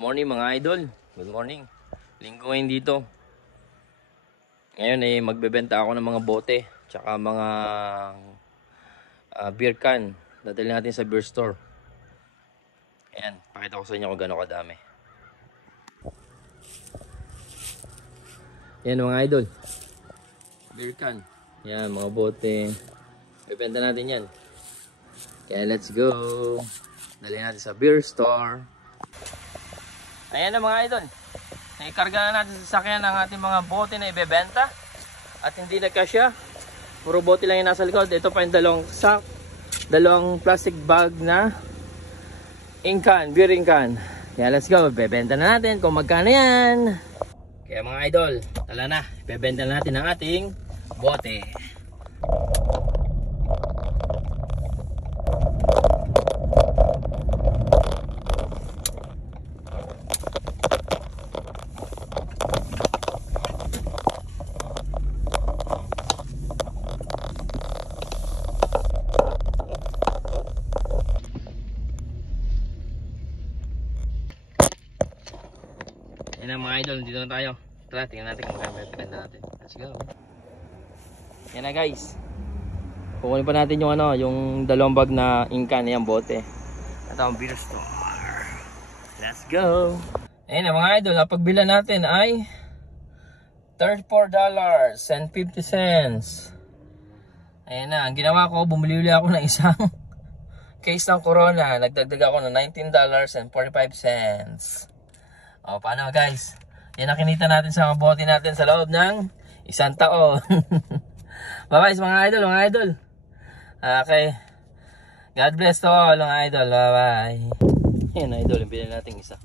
Morning mga idol. Good morning. Linggo ngayon dito. Ngayon magbebenta ako ng mga bote tsaka mga beer can. Dadalhin natin sa beer store. Ayan, pakita ko sa inyo kung gano'ng kadami. Ayan mga idol. Beer can. Ayan mga bote. Bebenta natin yan. Kaya let's go. Dalhin natin sa beer store. Ayan na mga idol. Naikarga na natin sa sasakyan ang ating mga bote na ibebenta. At hindi na kasya. Puro bote lang yung nasa likod. Ito pa yung dalawang plastic bag na inkan, beer inkan. Kaya let's go. Bebenta na natin kung magkano yan. Kaya mga idol, tala na. Bebenta na natin ang ating bote. Yan na mga idol, dito na tayo. Tara, tingnan natin kung magkano natin. Let's go. Yan na guys. Kukunin pa natin yung yung dalawang bag na inkan na yung bote. Ito ang beer store. Let's go. Ayan na mga idol, napagbilan natin ay $34.50. Ayan na, ang ginawa ko, bumili ulit ako ng isang case ng Corona. Nagdagdag ako ng $19.45. O, paano guys? Yan ang kinita natin sa mga bote natin sa loob ng isang taon. Bye-bye mga idol, Okay. God bless to all mga idol. Bye-bye. Yan idol, yung bilhin natin isa.